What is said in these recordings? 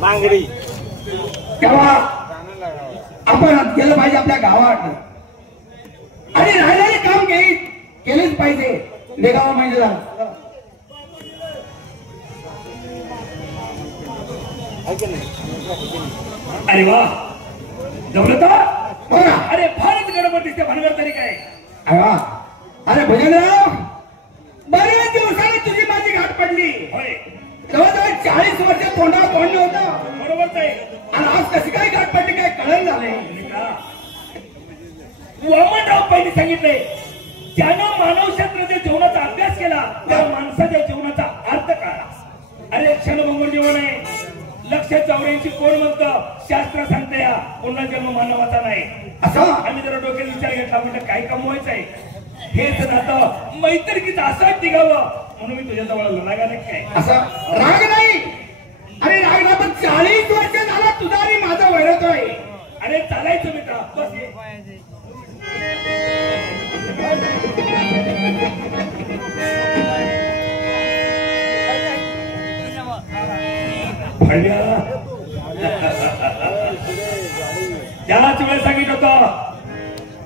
बांगडी तेव्हा आपण केलं पाहिजे आपल्या गावात आणि राहिलेले काम केलेच पाहिजे निघावा म्हणजे अरे वा दौलता अरे फारच गडबड दिसते भानगड तरी काय अरे वा अरे भजनराव बऱ्याच दिवसांनी तुझी माझी गाठ पडली होय जवळजवळ 40 वर्ष तोंडावर तोंड नव्हतं बरोबरच आहे आणि आज कशी काय गाठ पडली काय कळण झाले वामनराव पहिले सांगितले ज्यानं मानवशास्त्राच्या जीवनाचा अभ्यास केला त्या माणसाच्या जीवनाचा अर्थ काढा अरे क्षणभंगुर जीवन आहे 184 कोण म्हणतं शास्त्र सांगते या पुन्हा जन्म मानवाचा नाही असं आम्ही जरा डोक्यात विचार घेतला म्हणजे काय कमवायचं आहे हेच नातं मैत्रिकीचं असं टिकावं म्हणून मी तुझ्या जवळ रागा नाही काय असं राग नाही अरे राग ना पण 40 वर्ष झाला तुझा आणि माझा वैरतोय अरे चालायचं मित्रा बस ये त्याच वेळ सांगितलं होतं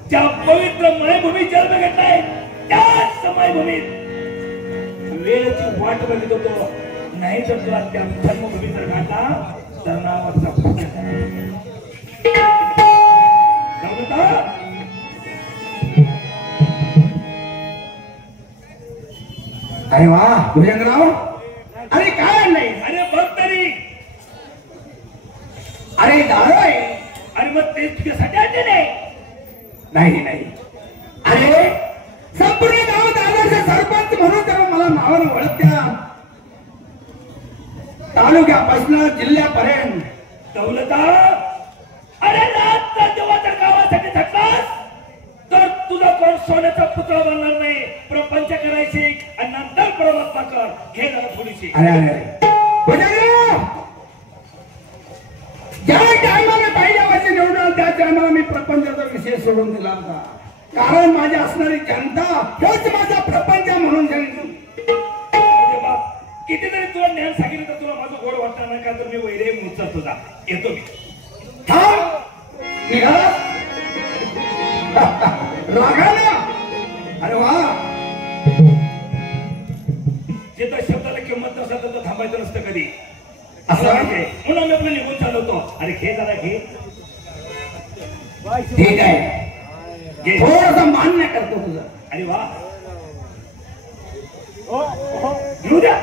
ज्या पवित्र मायभूमी जन्म घेतलाय त्याच मायभूमीत वेळेची वाट बघत होतो नाही तर तुला त्या जन्मभूमी जर घातला तर नावाचा अरे वा भुजंगराव अरे काय नाही अरे बघ तरी अरे दारू आहे अरे मग ते तुझ्यासाठी आणले नाही नाही अरे संपूर्ण गावात आदर्श सरपंच म्हणून तेव्हा मला नावानं ओळखत्या तालुक्यापासून जिल्ह्यापर्यंत दौलता अरे रात जेव्हा जर गावासाठी थकलास तर तुझा कोण सोन्याचा पुतळा बनणार नाही प्रपंच करायची आणि नंतर परमात्मा कर घे जरा थोडीशी अरे अरे ज्या टायमाला पहिल्या वर्षी निवडून त्या टायमाला मी प्रपंचाचा विषय सोडून दिला होता कारण माझी असणारी जनता हेच माझा प्रपंच म्हणून कितीतरी तुला ज्ञान सांगितलं तर तुला माझं गोड वाटणार नाही का तर मी वैरे मुचा तुझा येतो मी निघाला रागाला अरे वा जिथं शब्दाला किंमत नसतं तर थांबायचं नसतं कधी असं म्हणून मी आपलं निघून चालवतो अरे घे जरा घे ठीक आहे थोडंसं मान्य करतो तुझं अरे वा घेऊ द्या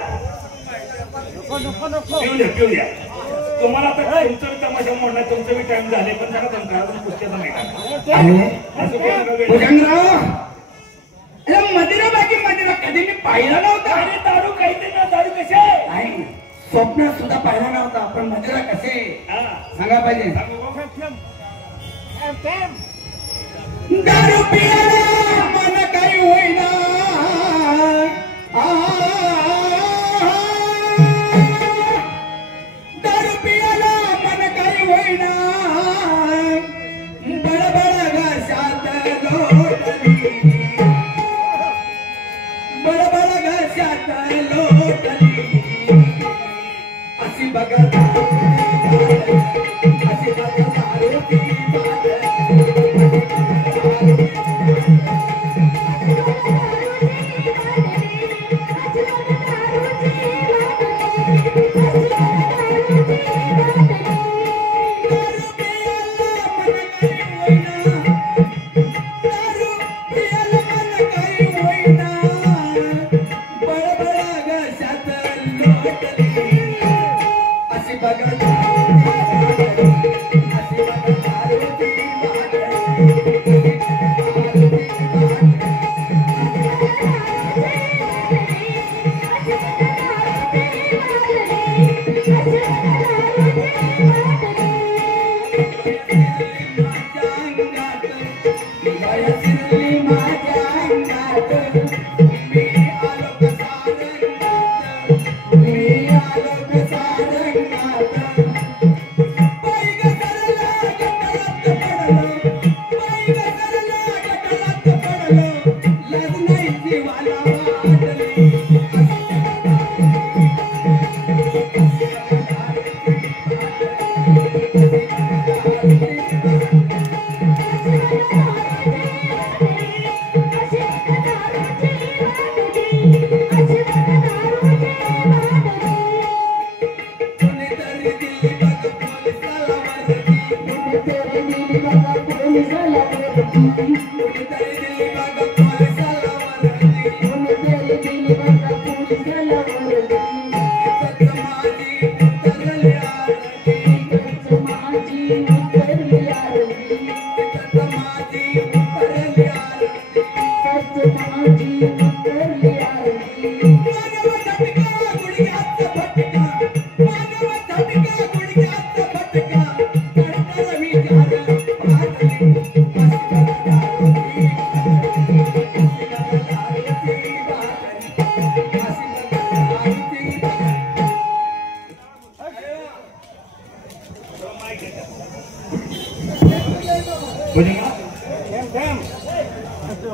पिऊ द्या तुम्हाला आता तुमचं तमाशा मोडणार तुमचं बी टाइम झाले पण सांगा तुमच्या पुस्तकाचं नाही मदिरा बाकी मदिरा कधी मी पाहिला नव्हता अरे दारू काहीतरी ना दारू कसे नाही स्वप्नात सुद्धा पाहिला नव्हता पण मदिरा कसे सांगा पाहिजे दारू पियाला मन काही होईना दारू पियाला मन काही होईना बडबड घशात लोटली बडबड घशात लोटली अशी बघत अशी बघत आरोपी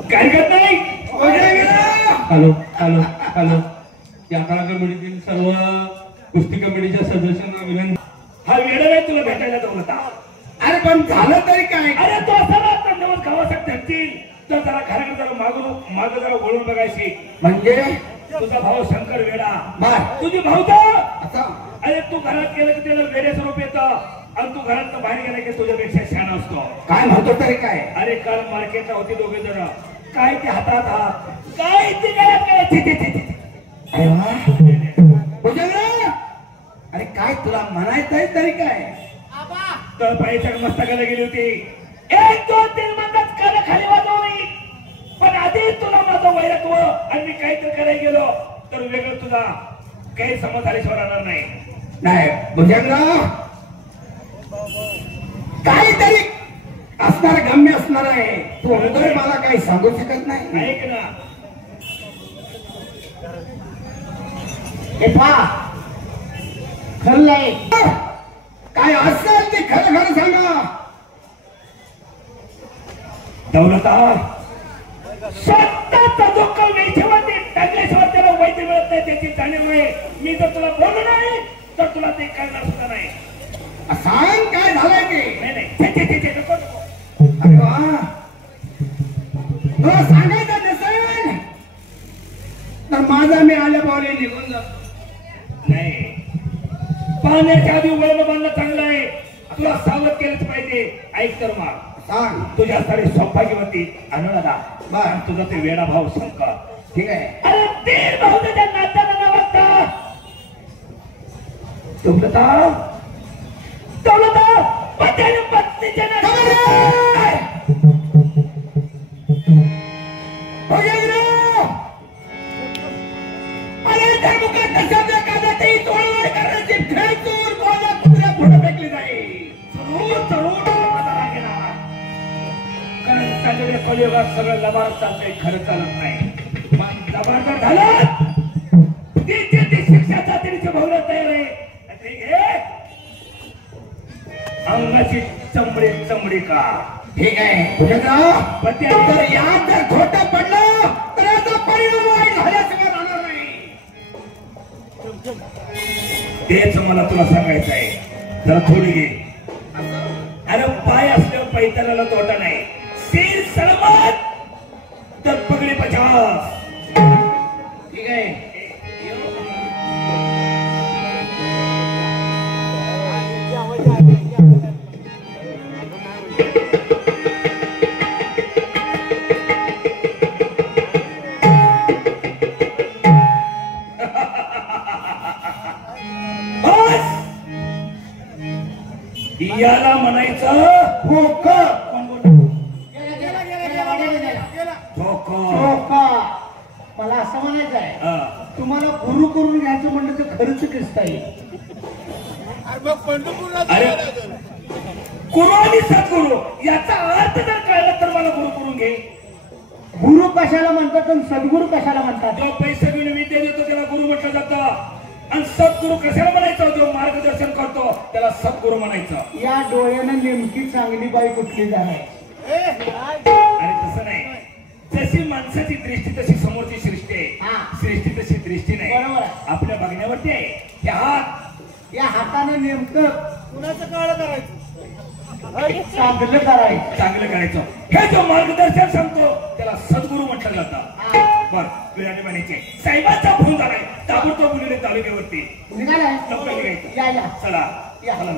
काय करत नाही. Hello hello hello. या कला कमिटीतील सर्व कुस्ती कमिटीच्या सदस्यांना विनंती. हा वेळ नाही तुला भेटायला जाऊ होता. अरे पण झालं तरी काय. अरे तो असा ना तंदवत खावासाठी धरतील तर जरा घराकडे जरा मागं जरा वळून बघायची. म्हणजे तुझा भाऊ शंकर वेडा बर तुझी भाऊ तर आता अरे तू घरात गेलं की त्याला वेड्याचं रूप येतं आणि तू घरात बाहेर गेला की तुझ्यापेक्षा शहाणा असतो. काय म्हणतो तरी काय. अरे काल मार्केटला होते दोघे जण. काय ते हातात हात काय ते गळ्यात गळ्यात. अरे वा भुजंगराव, अरे काय तुला म्हणायचंय तरी काय. तर पायच्या मस्तकाला गेली होती. 1 2 3 म्हणतात काल खाली वाजवली. पण आधी तुला माझं वैरत्व आणि मी काहीतरी करायला गेलो तर वेगळं तुझा काही समज झाल्याशिवाय राहणार नाही. नाही भुजंगराव, काहीतरी असणार गम्य असणार आहे. तू अगोदर मला काही सांगू शकत नाही. ऐक ना. हे पहा खरं नाही. काय असेल ते खरं खरं सांगा. दौलता स्वतःचा दुःख वेचवते टाकल्याशिवाय त्याला वैद्य मिळत नाही त्याची जाणीव आहे. मी जर तुला बोललो नाही तर तुला ते करणार सुद्धा नाही. सांग काय झालंय ते. नाही नको नको. अरे वा, तुला सांगायचं नसेल तर माझा मी आल्या पावले निघून जातो. नाही पाण्याच्या आधी वळण बांधणं चांगलं आहे. तुला सावध केलंच पाहिजे. ऐक तर मग सांग. तुझ्या सारी सौभाग्यवती अनुराधा बर तुझा ते वेडा भाऊ शंकर. ठीक आहे. अरे तीन भाऊ त्याच्या नात्याला न बघता दौलता पत्याने पत्नीच्या अरे त्या मुखात शब्द कागदातही तोडवड करण्याची खेळचूर कोणा कुत्र्या पुढे फेकली जाईल. कारण चाललेल्या कलियुगात सगळं लबाड चालतंय. खरं चालत नाही. पण लबाड झालं ती शिक्षाचा तिने भोगला तयार आहे. अंगाची चमडी का. ठीक आहे भुजंगराव, जर यात जर खोटं पडलं तर याचा परिणाम वाईट झाल्याशिवाय राहणार नाही. तेच मला तुला सांगायचं आहे. जरा थोडी घे. अरे पाय असल्यावर पैतानाला तोटा नाही. सील सलामत तर पगडी 50. ठीक आहे. याला म्हणायचं ठोकर. मला असं म्हणायचं आहे, तुम्हाला गुरु करून घ्यायचं म्हणलं तर खर्च किस्त आहे. अरे गुरु आणि सद्गुरु याचा अर्थ जर कळला तर मला गुरु करून घे. गुरु कशाला म्हणतात आणि सद्गुरु कशाला म्हणतात. जो पैसे घेऊन विद्या देतो त्याला गुरु म्हटलं जातं. आणि सद्गुरु कशाला म्हणायचं. जो मार्गदर्शन करतो त्याला सद्गुरु म्हणायचं. या डोळ्यानं नेमकी चांगली बाई कुठली आहे. अरे तसं नाही. जशी माणसाची दृष्टी तशी समोरची सृष्टी आहे. सृष्टी तशी दृष्टी नाही. बरोबर. आपल्या बघण्यावरती आहे. हे हात या हाताने नेमकं कुणाचं काळ करायचं. चांगलं करायचं. चांगलं करायचं. हे जो मार्गदर्शन सांगतो त्याला सद्गुरु म्हटलं जातं. बर विराणी म्हणायचे साहेबांचा फोन झालाय. ताबडतोब मुलीने तालुक्यावरती निघालाय. लवकर निघायचं. या या चला या. चला.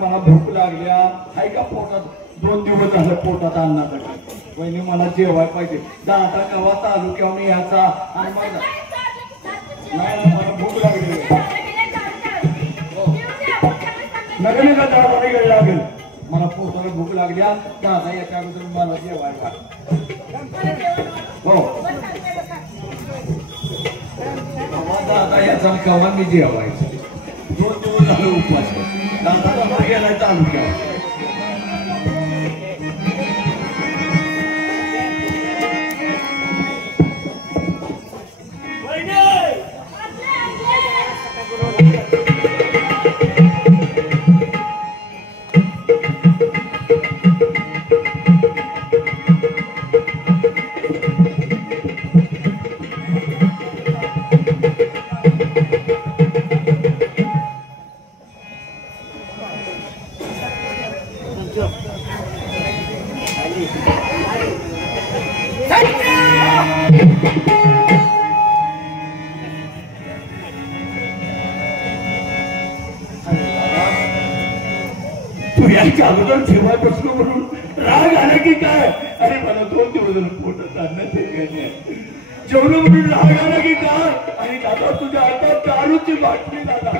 मला भूक लागल्या. हाय का पोटात 2 दिवस झालं पोटात अन्नासाठी. वहिनी मला जेवायला पाहिजे. दादा कवा तालुक्यावर याचा आणि मग नाही मला भूक लागली. नवीन का दादा वेळ लागेल. मला पोटाला भूक लागल्या. दादा याच्या अगोदर मला जेवायला. हो दादा याचा कवा मी जेवायचं. 2 दिवस झालं उपास. दादा गेला गेलाय तालुक्यावर. तू याच्या अगोदर जेव्हा बसलो म्हणून राग आला की काय? अरे मला 2 दिवस झाले पोटात अन्न ते काही नाही. जेवलो म्हणून राग आला की काय? आणि दादा तुझ्या हातात दारूची बाटली दादा.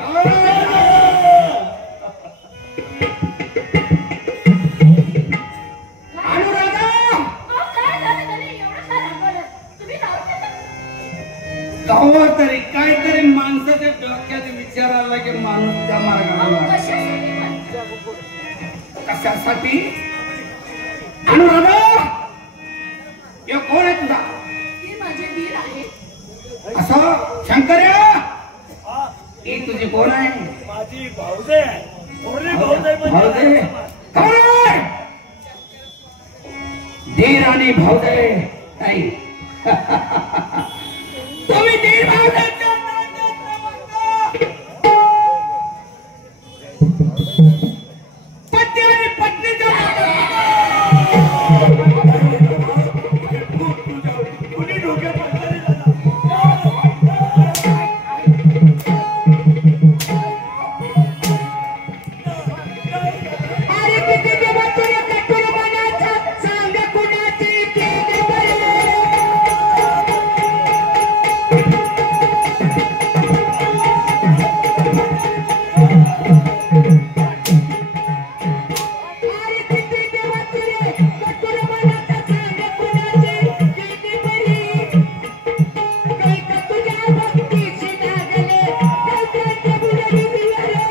गावावर तरी काहीतरी माणसाच्या डोक्यात विचार आला की माणूस त्या मार्गाला कशासाठी? अनुराधा हे कोण आहे तुझा? असं शंकर्या ही तुझी कोण आहे? माझी भाऊजे आहे. भाऊजे कोण आहे? धीर आणि भाऊजे नाही. तुम्ही धीर भाऊजे पती आणि पत्नीचा कुणी डोक्यात पडलं दादा. अरे किती दिवस तुला कटून मनाचा सांग कुणाची केली बरी. अरे किती दिवस तुला कटून मनाचा सांग कुणाची केली बरी. काही का तुझ्या भक्तीची लागले काही बुडली बियाले.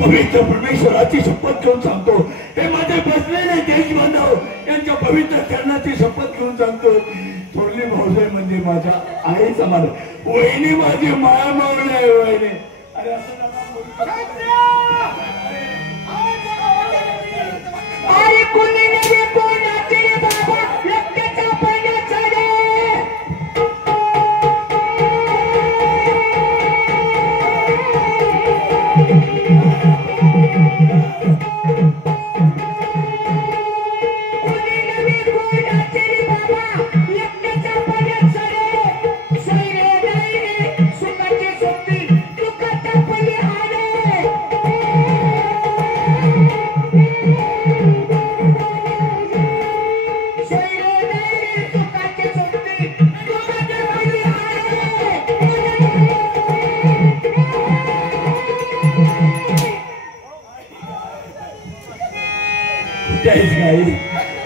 पवित्र परमेश्वराची शपथ घेऊन सांगतो, हे माझे बसलेले देश बांधव यांच्या पवित्र चरणाची शपथ घेऊन सांगतो, थोरली भाऊसाई म्हणजे माझ्या आई समान. वहिनी माझी माया मावली आहे. वहिनी अरे असं अरे कोणी नव्हे कोणाचे बाबा रक्ताचा पाण्याचा रे. कोणी नव्हे कोणाचे बाबा रक्ताचा पाण्याचा रे. सोयरे नाही रे सुखाची सोबती दुःखाचा पली आले.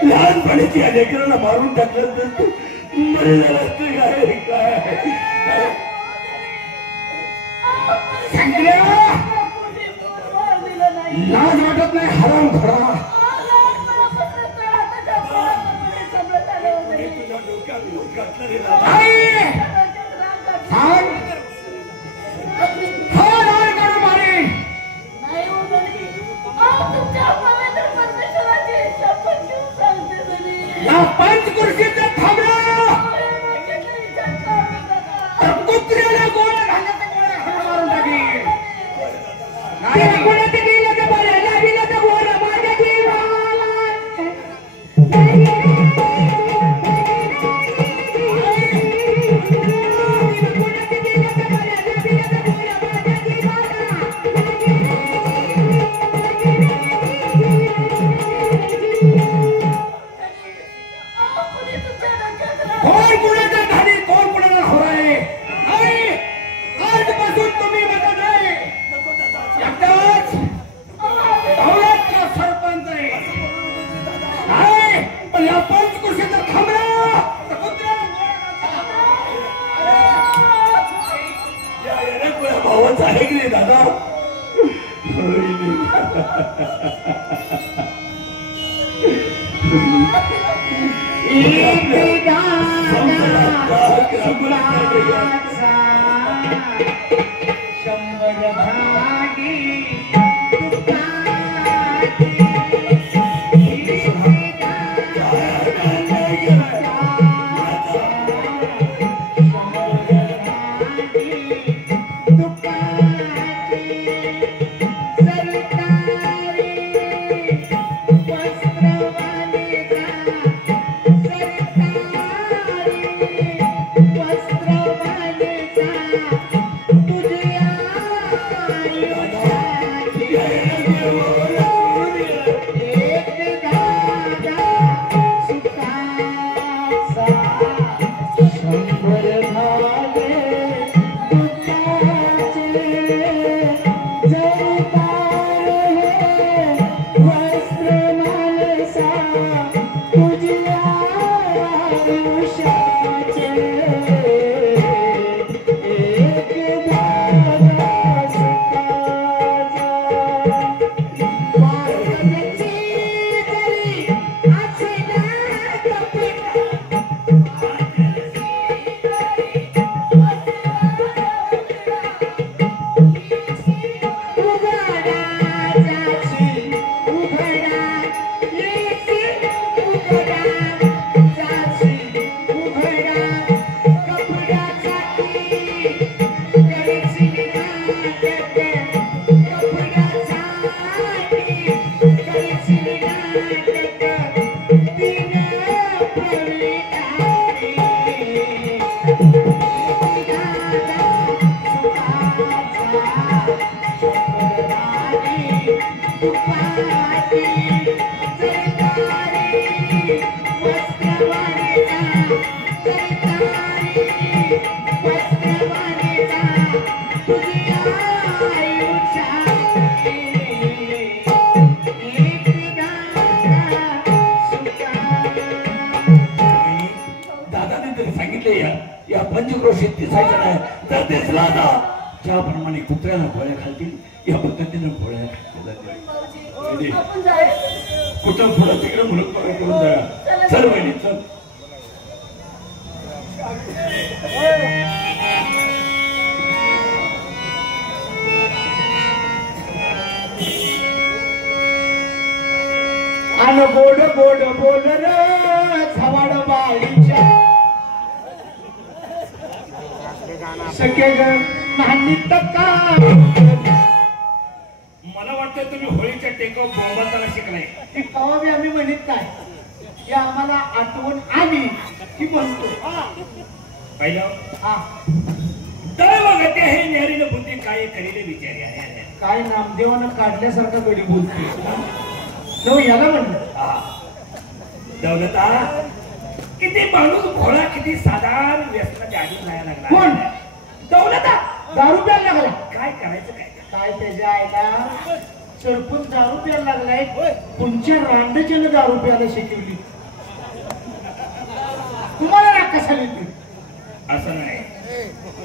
लहानपणीची या लेकरांना मारून टाकलं तर तू मरेल काय? लाज वाटत नाही हराम खरा. पंचकृषीचं थांबलं कुत्र्याला गोळ्या घालण्याचं गोळ्या मारून टाकली. कोणाचं गेलं तर बरं लागलं तर गोळ्या माझ्या जीवाला. कोणाचं शंभर भागी या पंचक्रोशीत दिसायचं नाही तर दिसला ना ज्याप्रमाणे कुत्र्यानं फळे खालतील या पद्धतीनं फळे कुठं फुलं तिकडे मुलं करून जाया चल बहिणी चल अन गोड गोड बोल र झवाड बाळीच्या सगळे नाही तक्का मला वाटतं तुम्ही होळीच्या टेकावर बोंबाताना शिकलाय. ती कवा बी आम्ही म्हणत नाही की आम्हाला आठवण आली की म्हणतो पहिलं हा दैवगती आहे न्यारीनं बुद्धी काय करीले विचारी आहे. काय नामदेवानं काढल्यासारखं गडी बोलते तो याला म्हणलं दौलता किती माणूस भोळा किती साधारण व्यसनाच्या आधी जायला लागला. कोण दौलता दारू प्यायला लागला काय करायचं काय काय त्याच्या आईला सरपण दारू प्यायला लागलाय तुमच्या रांडच्यानं दारू प्यायला शिकवली तुम्हाला राग कसा येते असं नाही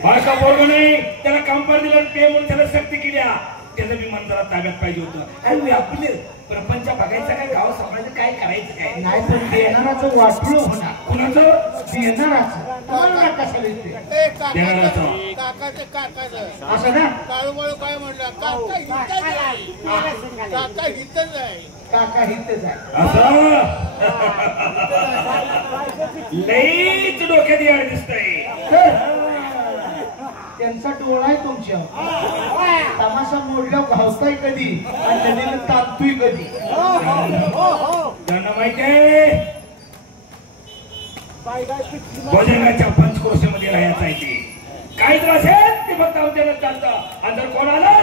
भाषा बोलणं नाही त्याला कंपार दिलं पे म्हणून त्याला सक्ती केल्या त्याचं मी मंत्रात ताब्यात पाहिजे होतं आणि आपले प्रपंच बघायचं काय गाव समाजाचं काय करायचं काय नाही पण देणाराचं वाटलं होणार कुणाचं देणाराचं तुम्हाला राग कसा येते देणाराचं असं ना काय म्हटलं काका हितच आहे. काका हितच आहे असं लईच डोक्यात याड दिसतंय. तर त्यांचा डोळा आहे तुमच्या तमाशा मोडल्यावर घावताय कधी आणि नदीला तापतोय कधी त्यांना माहितीये भोजनाच्या पंचकोशमध्ये राहायचं आहे ते काय त्रास आहे ते फक्त आमच्याला चालतं आणि जर कोण आलं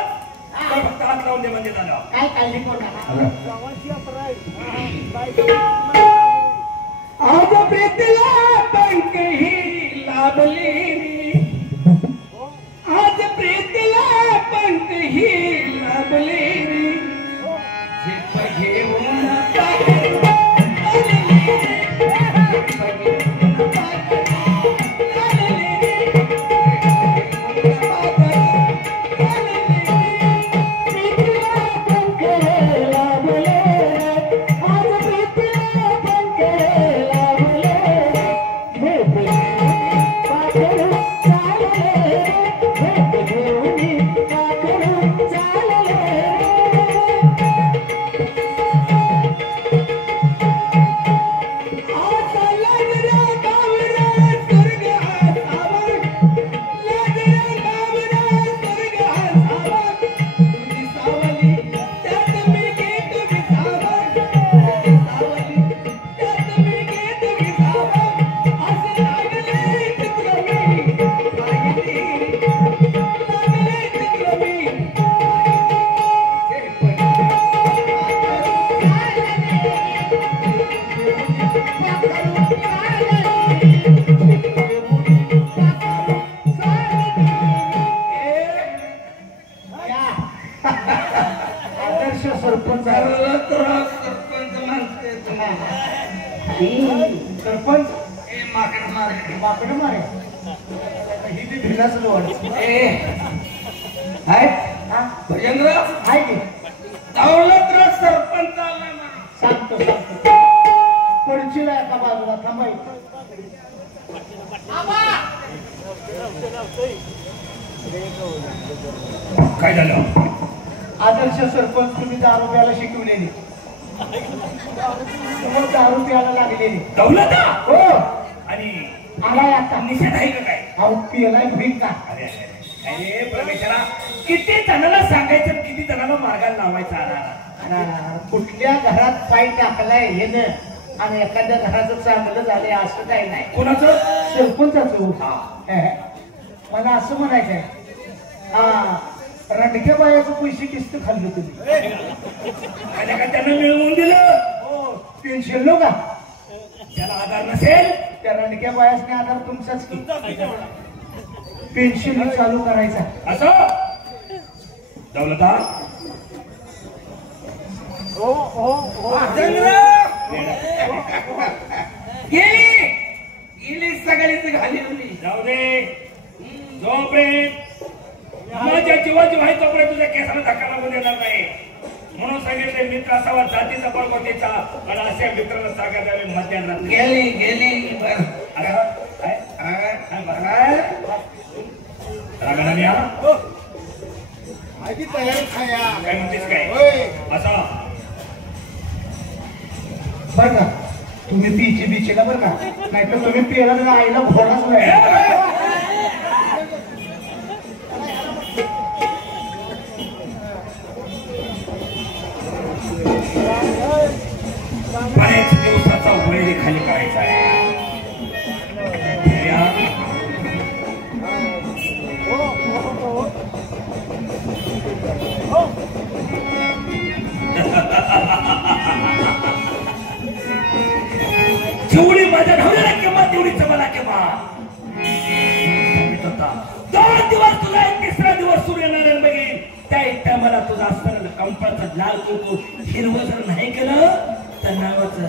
तर फक्त हात लावून दे म्हणजे झालं. काय काळजी कोणाला आज प्रीतीला पंख ही लाभली आज प्रीतीला पंख ही लाभली झिप घेऊन Hey! आदर्श सरपंच आहे. सरपंच माकडं मारे ही ती भिलाच वाटत आहे की सांगतो पडशील एका बाजूला थांबाय. काय झालं? आदर्श सरपंच तुम्ही दारू प्यायला शिकवलेली, तुम्हाला दारू प्यायला लागलेली. दौलत हो आणि आलाय आता. निषेध आहे का काय? अहो पियलाय भीक का. अरे परमेश्वरा, किती जणांना सांगायचं, किती जणांना मार्गाला लावायचं आला. कुठल्या घरात पाय टाकलाय हे न आणि एखाद्या घराचं चांगलं झालंय असं काही नाही. कोणाचं? सरपंचाचं. मला असं म्हणायचंय, रंडक्या बायाचं पैसे किस्त खाल्लं तुम्ही. आणि का त्यांना मिळवून दिलं? पेन्शन लो का त्याला आधार नसेल, त्या रंडक्या बायासने आधार तुमचाच की. पेन्शन चालू करायचा. असं दौलता गेली सगळीच घाली. जाऊ दे, जोपर्यंत माझ्या जीवाजीव आहे तोपर्यंत तुझ्या केसाला धक्का लागू देणार नाही. म्हणून सांगितले, मित्र असावा जातीचा पळकोटीचा, आणि अशा मित्राला सांगा द्यावे मध्यान रात्री. गेली काय म्हणतेस काय? असा बर का तुम्ही बीचे ना बरं का, नाहीतर तुम्ही पेला तर आईला घोडाच नाही. बऱ्याच दिवसाचा वैरी खाली करायचा आहे. जेवढी माझ्या नवऱ्याला किंमत तेवढीच मला किंमत. 2 दिवस तुला, 3रा दिवस सूर्य नारायण बघीन, त्या एकट्या मला तुझा असताना कंपाचं लाल कुंकू हिरवं जर नाही केलं तर नावाचं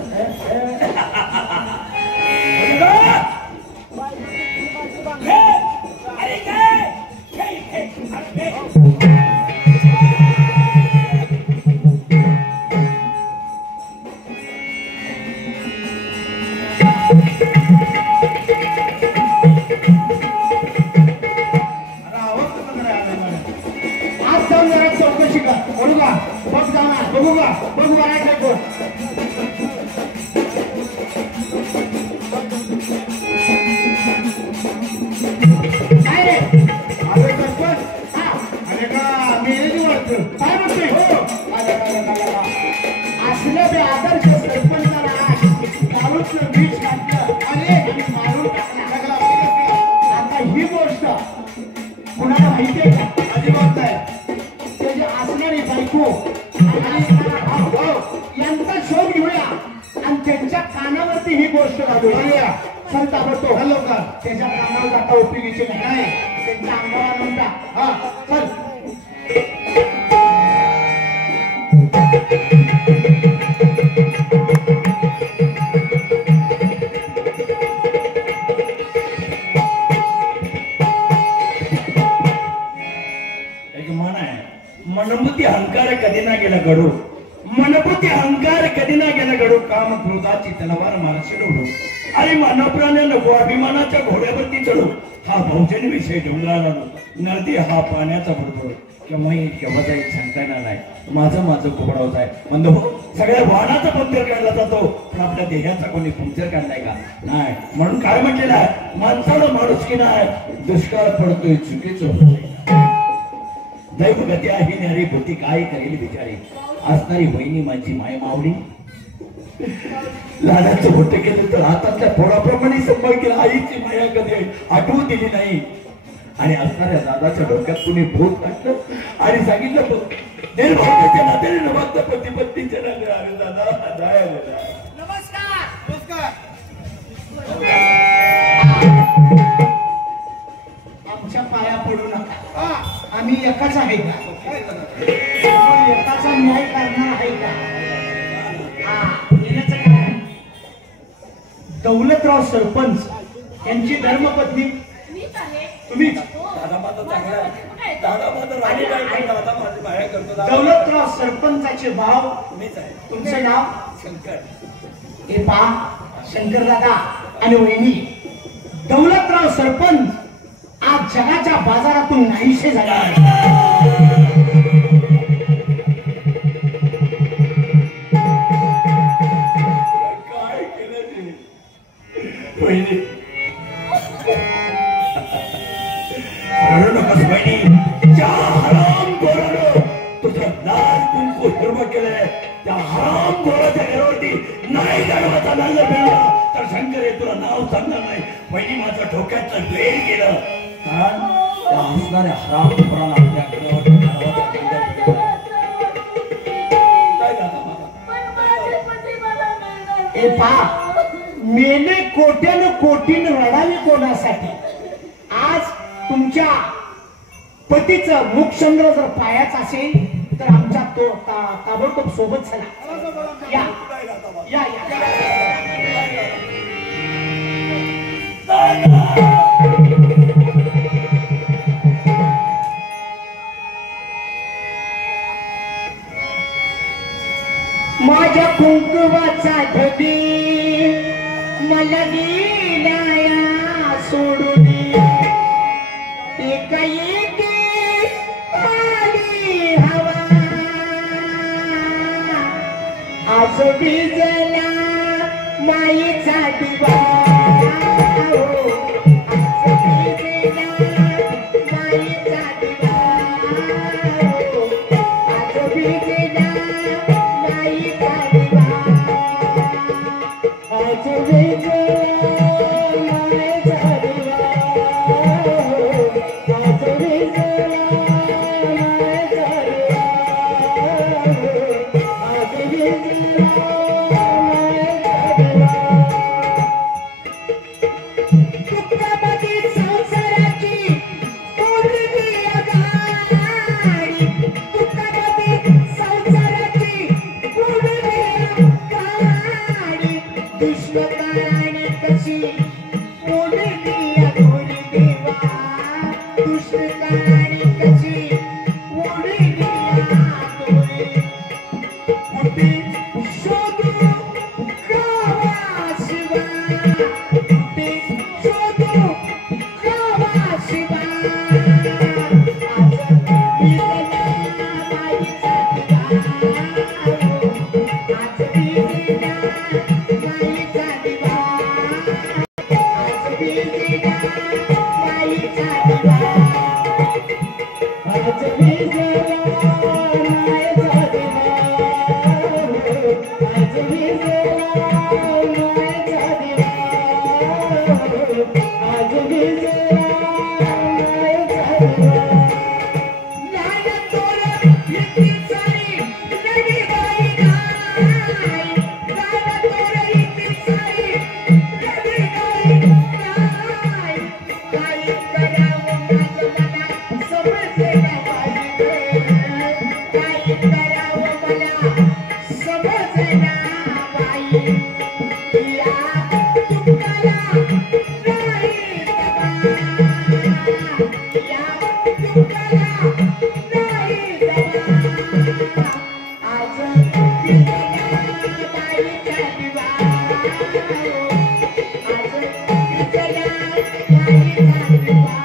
अरे काय आज जाऊन जरा चौकशी का बघू का, बघ जाणार बघू का, बघू काय कोण. काय रे आपले सरपंच. अरे का मेलेली वाटतं काय म्हणतोय. हो असलं बे आदर्श सरपंचाला दारूच बीच घातलं आणि मारून टाकला. आता ही गोष्ट कुणाला माहितीये का? अजिबात नाही. त्याची असणारी बायको आणि यांचा शोध घेऊया आणि त्यांच्या कानावरती ही गोष्ट घालूया. चल ताबडतो हॅलो का त्याच्या कानावर जाता उपयोगीचे नाही, त्यांच्या अंगावर म्हणता. हा चल. मनबुद्धी अहंकार कधी ना गेला गडू, मनबुद्धी अहंकार कधी ना गेला गडू, काम क्रोधाची तलवार मारशी डोडू, आणि मानवप्राण्या नको अभिमानाच्या घोड्यावरती चढू. हा भौजन विषय डोंगराला नदी हा पाण्याचा बरोबर केव्हा येईल केव्हा जाईल सांगता येणार नाही. माझं कोपडावच आहे म्हणतो. सगळ्या वाहनाचा पंक्चर काढला जातो, पण आपल्या देहाचा कोणी पंक्चर काढलाय का? नाही. म्हणून काय म्हटलेलं आहे, माणसाला माणूस की नाही, दुष्काळ पडतोय चुकीचं. दैवगती आहे नारी भूती काय करेल बिचारी, असणारी वहिनी माझी माय मावडी. लहानाचं मोठं केलं तर हातातल्या फोडाप्रमाणे संभाळ केला. आईची माया कधी आठवू दिली नाही. आणि असणाऱ्या दादाच्या डोक्यात कुणी भूत टाकलं आणि सांगितलं निर्भाग्याच्या नात्याने नवागता पती पत्नीच्या नात्याने. अरे दादा नमस्कार. सरपंच यांची धर्मपत्नी मीच आहे. तुम्हीच. दादा माझं चांगला आहे. दादा माझं राणी नाही पण दादा माझी बाहेर करतो. दादा दौलतराव सरपंचाचे भाव मीच आहे. तुमचं नाव शंकर. हे पहा शंकर दादा आणि वहिनी दौलतराव सरपंच आज जगाच्या बाजारातून नाहीसे झाले आहेत. काय केलं रे? वहिनी रडू नकोस वहिनी. त्या हराम गोरानं तुझं लाल कुंकू हिरवं केलंय. त्या हराम गोराच्या घरावरती नाही गाडवाचा नांगर मिळला तर शंकर हे तुला नाव सांगणार नाही. वहिनी माझं डोक्याचं वेळ गेलं कारण त्या हसणाऱ्या हराम गोराला आपल्या घरावरती गाढवाचा नांगर मिळाला. काय झालं मला? पण माझे पती मला मिळणार हे पहा मेले कोट्यानं कोटीन रडावी कोणासाठी. आज तुमच्या पतीचं मुखचंद्र जर पायाच असेल तर आमच्या तो ताबडतोब सोबत चला. या या माझ्या कुंकुवाचा धबी मला नीलाया सोडून एका येते आली हवा आज भिजला माईचा दिवा आज भिजला माईचा दिवा आज भिजला माईचा दिवा आज भिजला माईचा दिवा आज भिजला माईचा दिवा आज भिजला तुकाबदी संसाराची तोडली गाडी तुकाबदी संसाराची तोडली गाडी दुष्काळाने कशी ओढली अघोरी देवा दुष्काळाने कशी ओढली अघोरी कुठे शोधू गावा शिवा कुठे शोधू गावा शिवा आज भिजला माईचा दिवा आज भिजला माईचा दिवा आज भिजला माईचा दिवा आज भिजला माईचा दिवा आज भिजला माईचा दिवा आज भिजला माईचा दिवा लाल तोर इतकी सारी लगी गाई गाई लाल तोर इतकी सारी लगी गाई गाई काय करावं माझं मला समजेना बाई काय करावं मला समजेना बाई या तुकाला नाही दबा या तुकाला नाही दबा आज भिजला माईचा दिवा आज भिजला माईचा दिवा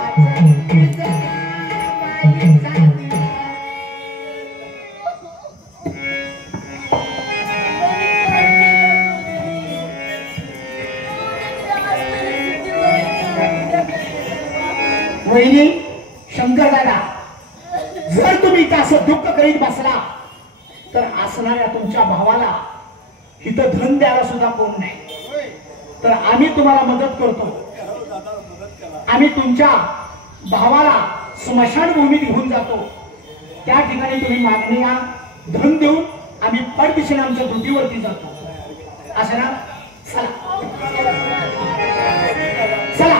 आज भिजला माईचा दिवा वहिनी शंकर दादा जर तुम्ही इथं असं दुःख करीत बसला तर असणाऱ्या तुमच्या भावाला इथं धन द्यायला सुद्धा कोण नाही तर आम्ही तुम्हाला मदत करतो आम्ही तुमच्या भावाला स्मशानभूमीत घेऊन जातो त्या ठिकाणी तुम्ही मागणी या धन देऊन आम्ही परदिशेने आमच्या ड्युटीवरती जातो असं ना चला चला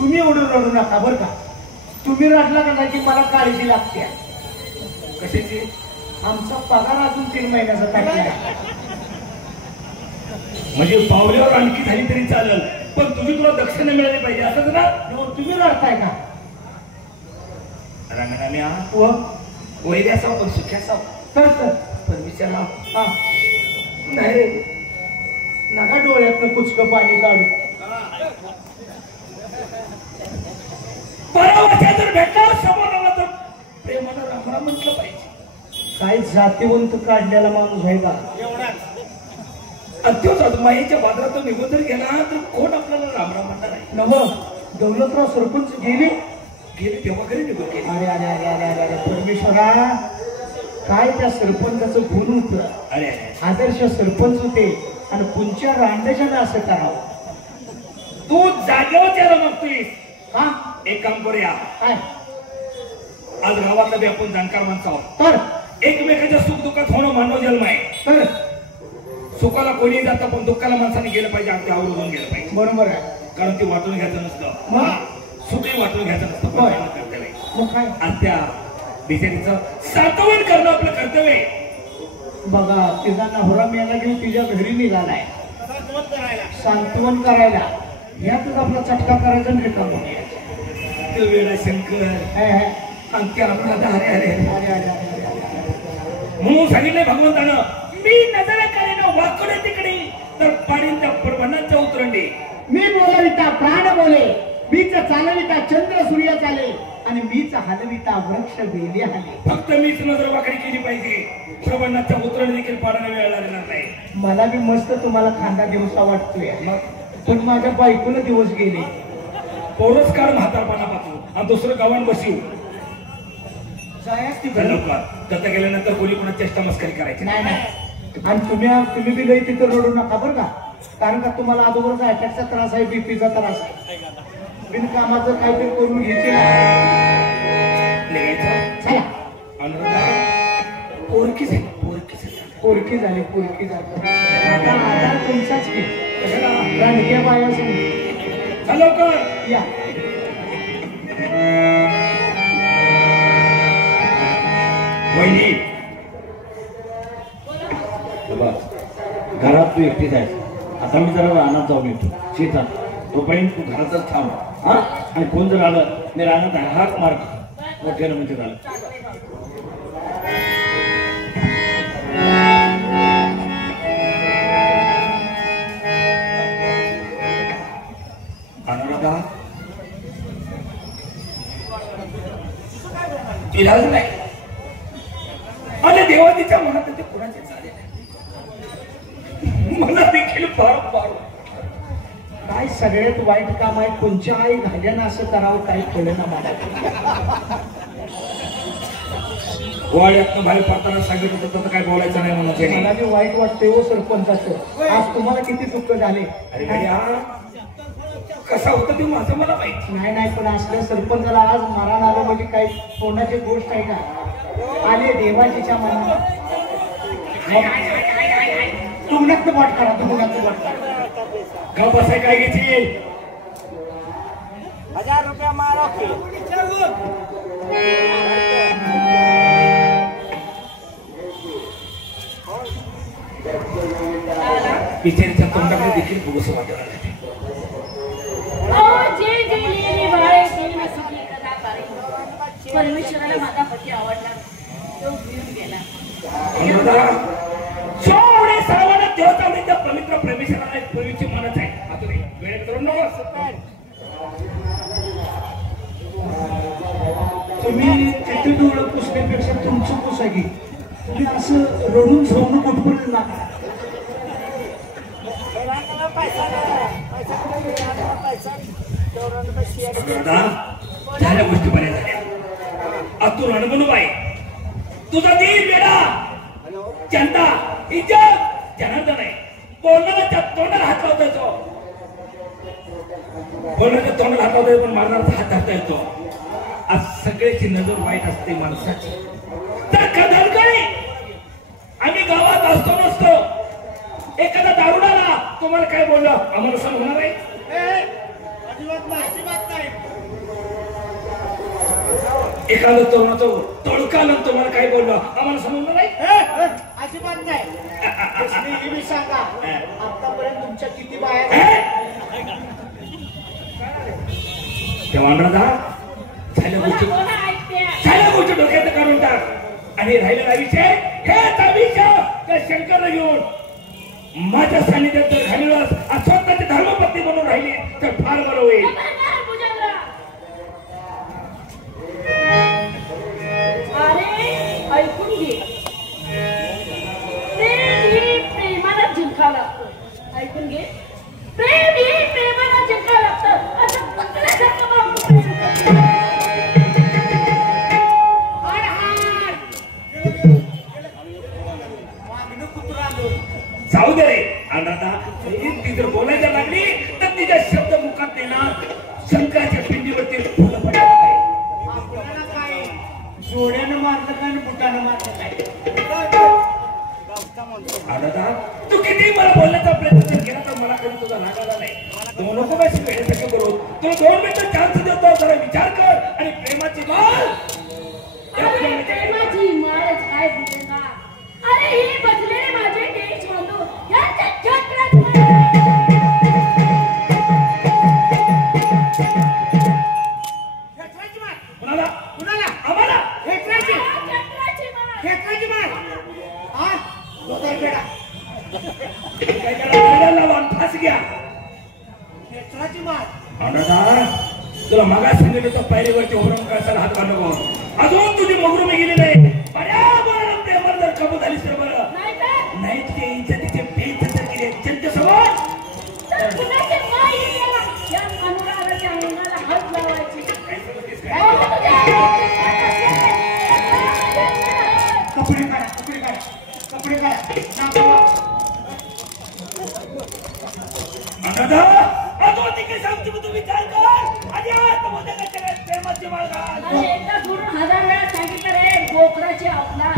तुम्ही एवढं रडू नका बरं का. तुम्ही रडला का नाही की मला काळजी लागते. कशाची? आमचा पगार अजून 3 महिन्याचा टाकला. म्हणजे पावल्यावर आणखी झाली तरी चालेल, पण तुझी तुला दक्षिणा मिळाली पाहिजे असं ना. तुम्ही रडताय का? रंगणाने व वैरी असावं पण सुखी असावं. तर पण विचारा हा नाही रे, नका डोळ्यातनं कुचकं पाणी काढू. बरोबर जर भेटला समोर आला तर प्रेमानं रामराम म्हटलं पाहिजे. काय जातीवंत काढलेला माणूस आहे का? अत्योच माईच्या बाजारातून निघून जर गेला तर कोण आपल्याला रामराम म्हणणार आहे? नव दौलतराव सरपंच गेले तेव्हा घरी निघून गेले. अरे अरे अरे अरे अरे अरे परमेश्वरा, काय त्या सरपंचाचं गुण होतं. अरे आदर्श सरपंच होते आणि पुढच्या रांडेच्यानं असं करावं. तू जागेवर यायला मागतोय. हा एक काम करूया, काय आज गावातला बी आपण जाणकार माणसं आहोत. तर एकमेकाच्या सुख दुःखात होणं मानव जन्म आहे. तर सुखाला कोणी जातं पण दुःखाला माणसाने गेलं पाहिजे, अगदी आवडून गेलं पाहिजे. बरोबर आहे. कारण ते वाटून घ्यायचं नसतं, मग सुखही वाटून घ्यायचं नसतं. पण होय. आपलं कर्तव्य आहे. मग काय आणि त्या बिचारीचं सातवण करणं आपलं कर्तव्य आहे. बघा, तिचा नवरा मेला घेऊन तिच्या घरी निघालाय सांत्वन करायला. सांत्वन करायला. यातच आपला चटका करायचा आणि रिकाम होण्याचा. तो वेळा शंकर हे, हे. आणि त्या आपल्याला अरे अरे अरे, अरे, अरे, अरे, अरे. म्हणून सांगितलंय भगवंतानं, मी नजर करेन वाकडे तिकडे तर पाडीन त्या परवानाच्या उतरंडी. मी बोलविता प्राण बोले, मीच चालविता चंद्र सूर्य चाले आणि मीच हलविता वृक्ष वेली हाले. फक्त मीच नजर वाकडी केली पाहिजे, प्रबंधाच्या उतरण देखील पाडायला वेळ लागणार नाही. मला बी मस्त तुम्हाला खांदा दिवसा वाटतोय, मग पण माझ्या बायकोला दिवस गेले. पोरच काढ म्हातारपणापासून आणि दुसरं गावान बसू जायच तिकडे. लवकर दत्त गेल्यानंतर कोणी कोणा चेष्टा मस्करी करायची नाही नाही. आणि तुम्ही बी लई तिथं रडू नका बरं का. कारण का तुम्हाला अगोदरचा अटॅकचा त्रास आहे, बीपीचा त्रास आहे. बिनकामाचं काहीतरी करून घ्यायचे निघायचं. चला. अनुराधा पोरकी झाली, पोरकी झाली. पोरकी झाली, पोरकी झाली. आता आधार तुमचाच की कशाला? रानक्या बाया समोर. चल लवकर या. वहिनी, घरात तू एकटीच आहे. आता मी जरा रानात जाऊन येतो शेतात. तोपर्यंत तू घरातच थांब हा. आणि कोण जर आलं मी रानात हाक मार मोठ्यानं म्हणजे झालं. अनुराधा इलाज नाही आणि देवाच्या मनात ते कोणाचे झाले नाही. मला देखील फार फार काय सगळ्यात वाईट काम आहे. कोणच्या आई घाल्यानं असं करावं काही कळलं ना मला. वाड्यातनं बाहेर पडताना सांगितलं होतं तर काय बोलायचं नाही म्हणून त्याने. मला बी वाईट वाटते हो सरपंचाचं. आज तुम्हाला किती दुःख झाले. अरे गड्या, कसा होतं ते माझं मला माहिती. नाही नाही, पण असल्या सरपंचाला आज मरण आलं म्हणजे काही कोणाची गोष्ट आहे का? आले देवाजीच्या मनात. तुमनाचं वाट करा, तुमनाचं वाट करा. का बसाय काय घ्यायची? 1000 रुपया मारो की. बिचारीच्या तोंडाकडे देखील बघूस वाटत. जे गेली बाळे गेली सुखी कथा करे. परमेश्वराला माझा पती आवडला, तो घेऊन गेला. सोडे सर्वांना देवता म्हणजे पवित्र परमेश्वराला एक पूर्वीची मनच आहे. आता नाही वेळ करून नको. तुम्ही किती डोळं पुसण्यापेक्षा तुमचं पुसा घे. तुम्ही असं रडून जाऊन कुठपर्यंत नका. झाल्या गोष्टी बऱ्या झाल्या. अतुल अनुभव आहे तुझा देव वेडा चंदा इज्जत जनार्दन आहे. बोलणाऱ्याच्या तोंडाला हात लावता येतो, बोलणाऱ्याच्या तोंडाला हात लावता येतो, पण मारणारा हात धरता येतो. आज सगळ्याची नजर वाईट असते माणसाची. तर कधलकरी आम्ही गावात असतो नसतो, एखादा दारुडाला तुम्हाला काय बोललं आम्हाला सहन होणार आहे? अजिबात नाही. एखादं तरुणाचं तडका आलं तुम्हाला काय बोललो आम्हाला समजलं नाही. अजिबात नाही. कसली ही बी सांगा आतापर्यंत तुमच्या किती बाया झाल्या? तेव्हा झाल्या गोष्टी डोक्यात काढून टाक आणि राहिलेला विषय हेच विषय त्या शंकरला घेऊन माझ्या सानिध्यात जर घालवस स्वतःचे धर्मपत्नी म्हणून राहिले तर फार बरं होईल. अरे ऐकून घे, प्रेम ही प्रेमाला जिंकावं लागतं. ऐकून घे, प्रेम ही प्रेमाला जिंकावं लागतं. असं पकडल्यासारखं जाऊ दे रे अनुराधा. ती जर बोलायला लागली तर तिच्या शब्द मुखात देणार शंकराच्या पिंडीवरती फुलं पडायला काय. आपल्याला काय जोड्यानं मारलं काय आणि बुटानं मारलं काय? अनुराधा तू किती मला बोलण्याचा प्रयत्न जर केला तर मला कधी तुझा राग आला नाही. तू नको माझी वेळेसाठी करू. तू 2 मिनिटं चान्स देतो जरा विचार कर आणि प्रेमाची माळ प्रेमाची माळच काय बुजेंद्रा. अरे ही बसलेले माझे देश बांधू यांच्या छत्रात कुणाला कुणाला? आम्हाला हेटराची छत्राची माळ. हा दोघं बेडा. काय करा लावा फास घ्या. हेटराची माळ. अनुराधा तुला मगा सांगितलं तर पायरीवरती उभं कळसाला हात घालू नको. अजून तुझी मगरूमी गेली नाही. बऱ्या बोलायला प्रेमाला जर कबूल झालीस तर बरं नाही तुझ्या इज्जतीचे पेच जर केले त्यांच्यासमोर तर कुणाचे पाय येणार? या अनुराधाच्या अंगाला हात लावायची. कपडे काढा कपडे काढा कपडे काढा. नाव अनुराधा अजून तिकडे सांगते तू विचार कर. आधी आतमध्ये काय प्रेमाची माळ घाल. अरे एकदा सोडून 1000 वेळा सांगितलं रे बोकडाची आपला.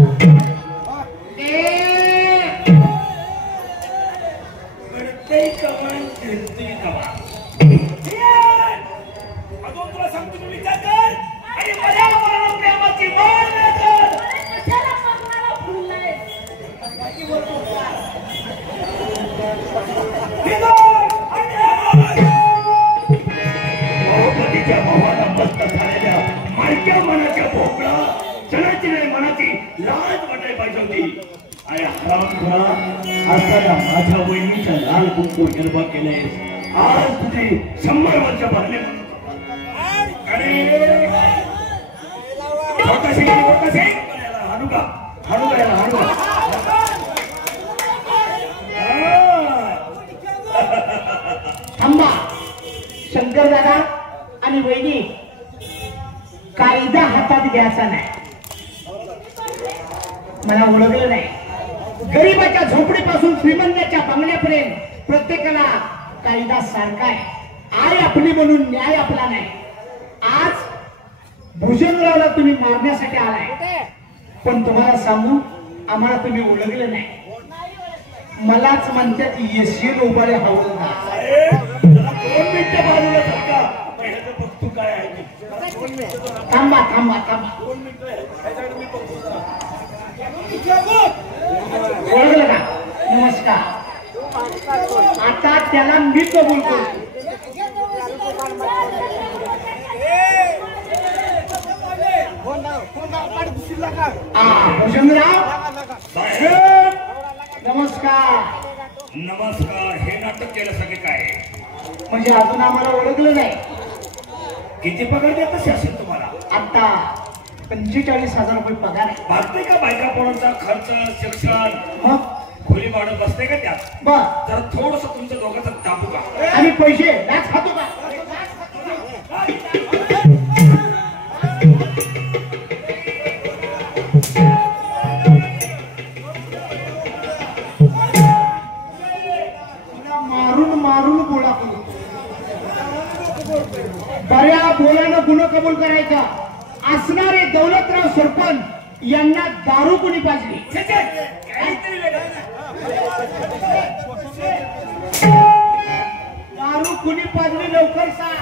कळतंय कमान फिरतोय कमान. अजून तुला सांगतो तू विचार कर आणि माझ्या मनाला प्रेमाची माळ घाल. कशाला मगनाला फुललंय? बहुपतीच्या भावाला मस्त झालेल्या मालक्या मनाच्या भोपळा चणाची नाही मनाची लाज वाटायला पाहिजे होती. अरे हरामखोरा असताना माझ्या वहिनीचा लाल कुंकू निर्भर केले. आज तुझे 100 वर्ष भरले. अरे छोटा सिंग हाणू का याला हाणू का. थांबा. शंकर दादा आणि वहिनी कायदा हातात घ्यायचा नाही. मला ओळखलं नाही. गरीबाच्या झोपडीपासून श्रीमंताच्या बंगल्यापर्यंत प्रत्येकाला कायदा सारखा आहे. आई आपली म्हणून न्याय आपला नाही. आज भुजंगरावला तुम्ही मारण्यासाठी आलाय पण तुम्हाला सांगू आम्हाला तुम्ही ओळखलं नाही. मलाच म्हणतात येशील उभारे हवलदार. 2 मिनिटं बाजूला सरका. पहिलं बघतो काय आहे ते. थांबा थांबा थांबा. 2 मिनिटं ह्याच्याकडे मी बघतो जरा. ओळखलं का? नमस्कार. आता त्याला मी कबूल करतो. भुजंगराव साहेब नमस्कार. नमस्कार. हे नाटक केल्यासारखे काय म्हणजे अजून आम्हाला ओळखलं नाही. किती पगार देत शासन तुम्हाला? आता 45,000 रुपये पगार आहे. भागते का बायका पोरांचा खर्च शिक्षण मग खोली भाडं बसते का त्यात? बर. जरा थोडस तुमच्या दोघांचा टाकू का? आणि पैसे लाच खातो का? मारून मारून गोळा करू. बऱ्या बोलानं गुन्हा कबूल करायचा. असणारे दौलतराव सरपंच यांना दारू कुणी पाजली? काहीतरी वेगळं. दारू कुणी पाजली लवकर सांग.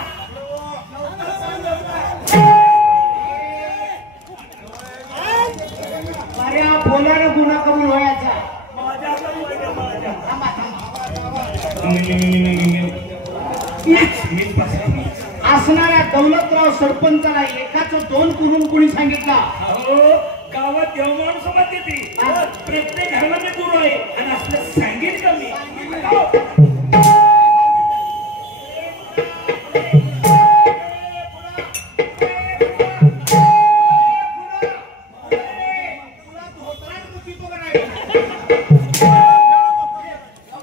अरे हा बोलायला गुन्हा कमी व्हायचा. माझ्या हातात वळलं, माझ्या. थांबा, थांबा. मीच बसलो. असणाऱ्या दौलतराव सरपंचाला एकाच 2 करून कोणी सांगितला? अहो, गावात देवमान सोबत येते. प्रत्येक घरामध्ये गुरु आहे आणि असलं सांगेल का मी?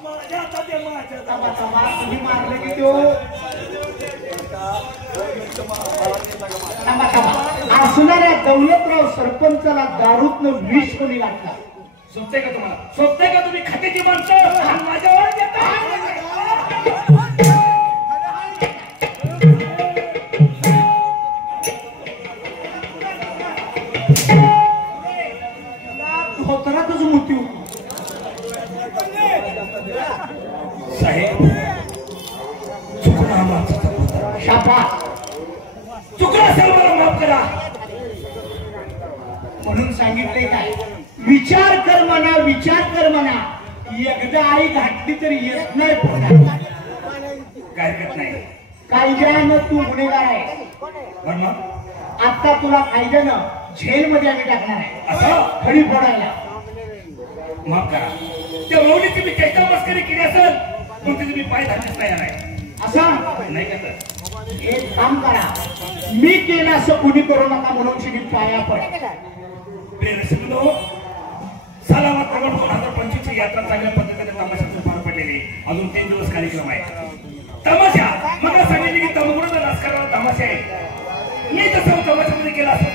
माझ्या हातात आहे, माझ्या हातात. थांबा, थांबा. तुम्ही मारले की तो थांबा, थांबा. असणाऱ्या दौलतराव सरपंचाला दारूतनं विष कोणी लागला? सोबते का तुम्हाला? सोबते का तुम्ही खात्याची माणसं आणि माझ्यावर देता? धोतरातच मृत्यू. साहेब, चुकला माझा. शाबास. चुकला असेल मला माफ करा. म्हणून सांगितले काय? विचार कर म्हणा, विचार कर म्हणा. एकदा आई घातली तर येत नाही पुन्हा. काय हरकत नाही. कायद्यानं तू गुन्हेगार आहे. पण मग आता तुला कायद्यानं जेलमध्ये आम्ही टाकणार आहे. असं खडी फोडायला. माफ करा. त्या मौलीची मी चेष्टा मस्करी केली असेल पण तिथे मी पाय घालण्यास तयार आहे. असं नाही का तर? एक काम करा. मी केलं असं कुणी करू नका म्हणून शिडी पाया पड. प्रेरसिंधो, सालावात प्रमाण 2025 ची यात्रा चांगल्या पद्धतीने तमाशातून पार पडलेली. अजून 3 दिवस कार्यक्रम आहे. तमाशा मला सांगितले की तमगुणाचा नाच करायला तमाशा आहे. मी तसं तमाशामध्ये केला असं